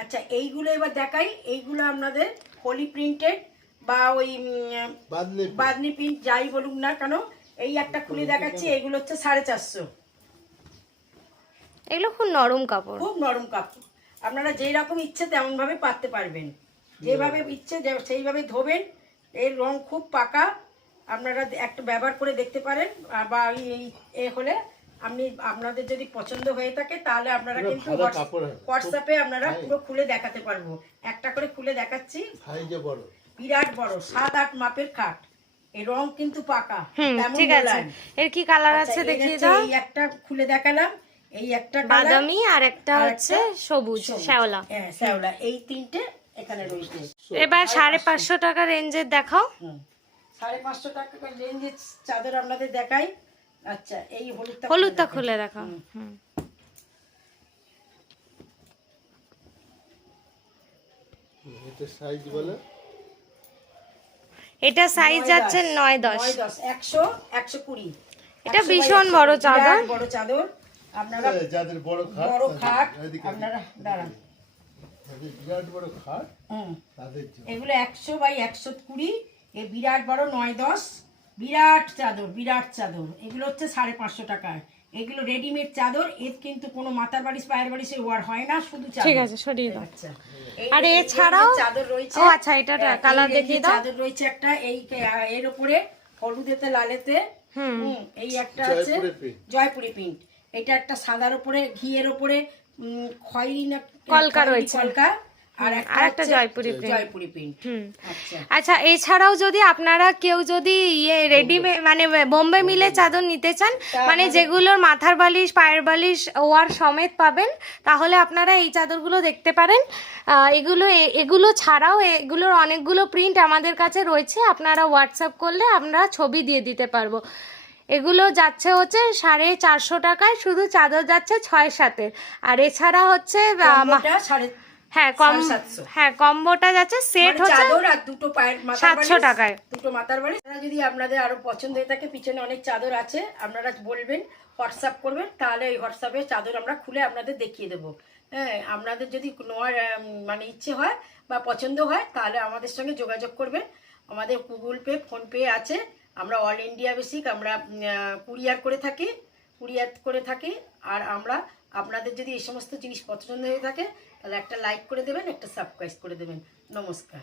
আচ্ছা এইগুলো এবার দেখাই। এইগুলো আপনাদের পলি প্রিন্টেড বা ওই বাদনি প্রিন্ট যাই বলুন না কেন, এই একটা খুলে দেখাচ্ছি। এইগুলো হচ্ছে 450। এগুলো খুব নরম কাপড়, খুব নরম কাপড়। আপনারা যেই রকম ইচ্ছে তেমন ভাবে পাততে পারবেন, যেভাবে ইচ্ছে সেইভাবে ধোবেন। এর রং খুব পাকা, আপনারা একটা ব্যবহার করে দেখতে পারেন। বা এই হলে আপনাদের যদি পছন্দ হয়ে থাকে তাহলে আপনারা কিন্তু হোয়াটসঅ্যাপে আপনারা পুরো খুলে দেখাতে পারবো। একটা করে খুলে দেখাচ্ছি। বিরাট বড় 7-8 মাপের খাট, এই রং কিন্তু পাকা। ঠিক আছে, এর কি কালার আছে দেখিয়ে দাও। এই একটা খুলে দেখালাম, এই একটা বাদামি আর একটা হচ্ছে সবুজ শ্যাওলা। হ্যাঁ শ্যাওলা, এই তিনটে এখানে রয়েছে। এবার 550 টাকা রেঞ্জের দেখাও। 550 টাকা রেঞ্জের চাদর আপনাদের দেখাই। আচ্ছা এই হলুদটা খুলে দেখাও। এটা সাইজ বলে, এটা সাইজ যাচ্ছে 9-10 100 120। এটা ভীষণ বড় চাদর, বড় চাদর। আপনারা যাদের বড় খাট আপনারা দাঁড়ান, বিরাট বড় খাট তাদের জন্য এগুলো 100 বাই 120। এই বিরাট বড় 9-10 বিরাট চাদর, বিরাট চাদর। এগুলো হচ্ছে 550 টাকায়। এগুলো রেডিমেড চাদর, এর কিন্তু কোনো মাথার বালিশ পায়ের বালিশে ওয়ার হয় না, শুধু চাদর। ঠিক আছে, সরিয়ে দাও। আচ্ছা আর এছাড়াও চাদর রয়েছে। ও আচ্ছা, এটা কালার দেখিয়ে দাও। চাদর রয়েছে একটা এই এর উপরে হলুদেতে লালেতে, এই একটা আছে জয়পুরি প্রিন্ট। এটা একটা সাদার উপরে ঘিয়ের উপরে খয়েরি না কলকা রয়েছে, কলকা, আর একটা জয়পুরি প্রিন্ট। আচ্ছা, এছাড়াও যদি আপনারা কেউ যদি রেডিমেড মানে বোম্বে মিলে চাদর নিতে চান, মানে যেগুলোর মাথার বালিশ পায়ের বালিশ ওয়ার সমেত পাবেন, তাহলে আপনারা এই চাদরগুলো দেখতে পারেন। এগুলো ছাড়াও এগুলোর অনেকগুলো প্রিন্ট আমাদের কাছে রয়েছে। আপনারা হোয়াটসঅ্যাপ করলে আমরা ছবি দিয়ে দিতে পারবো। এগুলো যাচ্ছে হচ্ছে 450 টাকায়, শুধু চাদর যাচ্ছে 6-7। আর এছাড়া হচ্ছে কম্বোটা যাচ্ছে সেট হচ্ছে চাদর আর দুটো পায়ের 700 টাকায়, দুটো মাথার বালিশ। যদি আপনাদের আরো পছন্দ হয়ে থাকে, পিছনে অনেক চাদর আছে, আপনারা বলবেন, হোয়াটসঅ্যাপ করবেন, তাহলে এই হোয়াটসঅ্যাপে চাদর আমরা খুলে আপনাদের দেখিয়ে দেবো। হ্যাঁ, আপনাদের যদি নেওয়ার মানে ইচ্ছে হয় বা পছন্দ হয় তাহলে আমাদের সঙ্গে যোগাযোগ করবেন। আমাদের গুগল পে ফোনপে আছে। আমরা অল ইন্ডিয়া বেসিক আমরা কুরিয়ার করে থাকি। আর আমরা আপনাদের যদি এই সমস্ত জিনিস পছন্দ হয়ে থাকে তাহলে একটা লাইক করে দেবেন, একটা সাবস্ক্রাইব করে দেবেন। নমস্কার।